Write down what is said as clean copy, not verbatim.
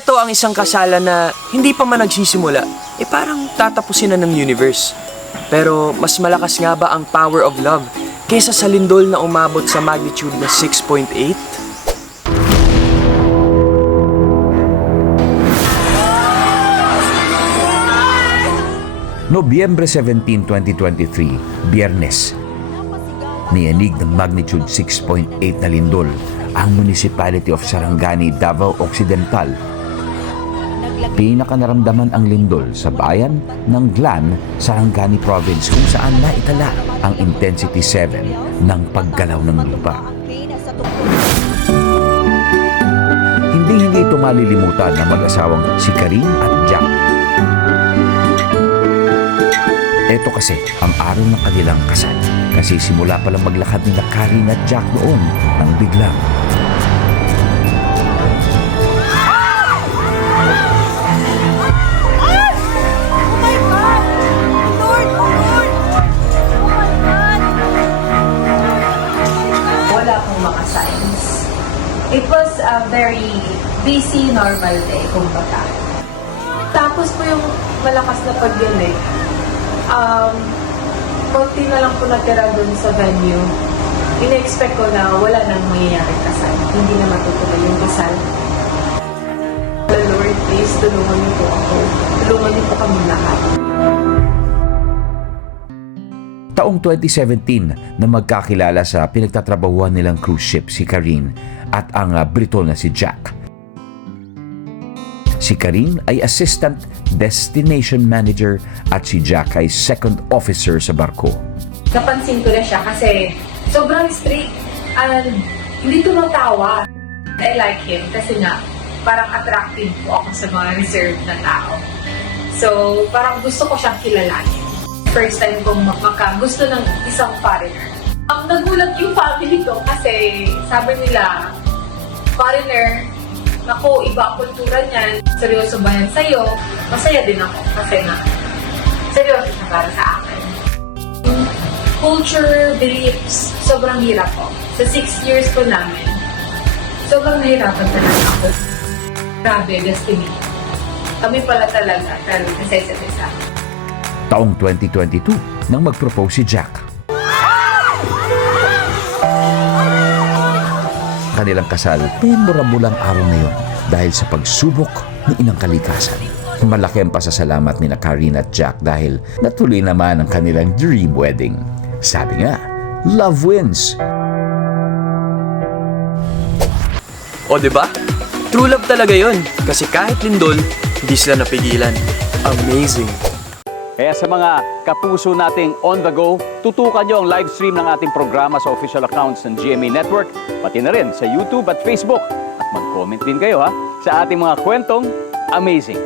Eto ang isang kasalan na hindi pa man nagsisimula, parang tatapusin na ng universe. Pero mas malakas nga ba ang power of love kaysa sa lindol na umabot sa magnitude na 6.8? Nobyembre 17, 2023, Biyernes. Niyanig ng magnitude 6.8 na lindol ang Municipality of Sarangani, Davao Occidental. Pinakanaramdaman ang lindol sa bayan ng Glan, Sarangani Province kung saan naitala ang intensity 7 ng paggalaw ng lupa. Hindi ito malilimutan ng mag-asawang si Karin at Jack. Ito kasi ang araw ng kanilang kasal. Kasi simula palang maglakad ni Karin at Jack noon nang biglang wala akong maka-signs. It was a very busy, normal day, kumbaga. Tapos po yung malakas na pagdinig, konti na lang po natira dun sa venue. Ina-expect ko na wala nang mangyayaring kasal. Hindi na matutuloy yung kasal. The Lord, please, tulungan niyo po ako. Tulungan niyo po kami lahat. taong 2017 na magkakilala sa pinagtatrabahuan nilang cruise ship si Karin at ang Britol na si Jack. Si Karin ay Assistant Destination Manager at si Jack ay Second Officer sa barko. Napansin ko na siya kasi sobrang strict and hindi tumatawa. I like him kasi nga parang attractive po ako sa mga reserved na tao. So parang gusto ko siyang kilalanin. First time kong gusto ng isang foreigner. Nagulat yung family ko kasi sabi nila, foreigner, naku, iba ang kultura niyan, seryoso ba yan sa'yo? Masaya din ako kasi nga, seryoso siya para sa akin. Culture, beliefs, sobrang hirap po. Sa 6 years po namin, sobrang nahirapan talaga ako. Grabe, destiny. Kami pala talaga, pero nasa isa't isa. Taong 2022 nang mag-propose si Jack. Kanilang kasal, memorable ang araw na yun dahil sa pagsubok ng inang kalikasan. Malaki ang pasasalamat ni Karin at Jack dahil natuloy naman ang kanilang dream wedding. Sabi nga, love wins. O diba? True love talaga yun. Kasi kahit lindol, hindi sila napigilan. Amazing. Kaya sa mga kapuso nating on the go, tutukan nyo ang live stream ng ating programa sa official accounts ng GMA Network, pati na rin sa YouTube at Facebook. At mag-comment din kayo sa ating mga kwentong amazing.